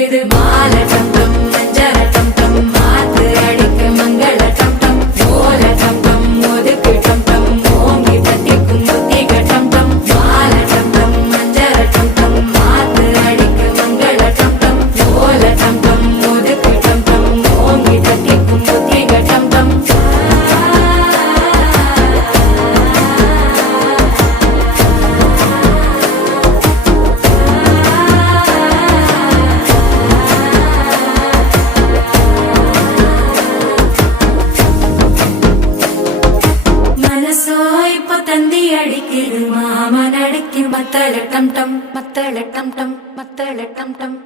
அடிக்குது மால டம் டம் மஞ்சர டம் டம் மாத்து அடிக்க மங்கள டம் டம் ஓல டம் டம் ஒதுக்கு டம் டம் ஓங்கி தட்டிக்கும் புத்திக டம் டம் மால டம் டம் மஞ்சர டம் டம் மாத்து அடிக்க மங்கள டம் டம் ஓல டம் டம் ஒதுக்கு டம் டம் ஓங்கி தட்டிக்கும் புத்திக டம் டம் தந்தி அடிக்குது மாமன் அடிக்கு மத்தள டம் டம் மத்தள டம் டம் மத்தள டம் டம்